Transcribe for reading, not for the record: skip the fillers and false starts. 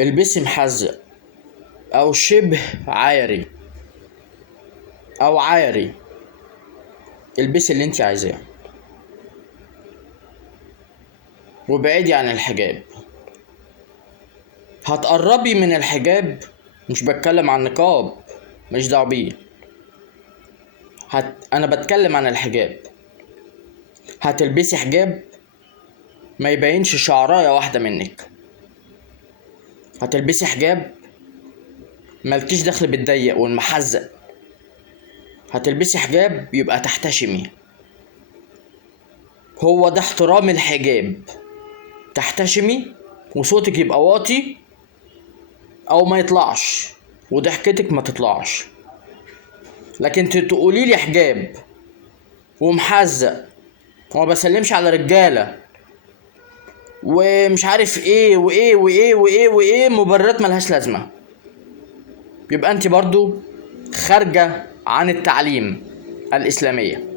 البسي محزق او شبه عاري او عاري، البسي اللي انت عايزاه وابعدي عن الحجاب. هتقربي من الحجاب، مش بتكلم عن نقاب، مش دعوه بيه، انا بتكلم عن الحجاب. هتلبسي حجاب ما يبينش شعرايه واحده منك، هتلبسي حجاب مالكيش دخل بالضيق والمحزق، هتلبسي حجاب يبقى تحتشمي. هو ده احترام الحجاب، تحتشمي وصوتك يبقى واطي او ما يطلعش وضحكتك ما تطلعش. لكن تقولي لي حجاب ومحزق وما بسلمش على رجاله ومش عارف ايه وايه وايه وايه وايه مبررات ملهاش لازمه، يبقى انت برضو خارجه عن التعليم الاسلاميه.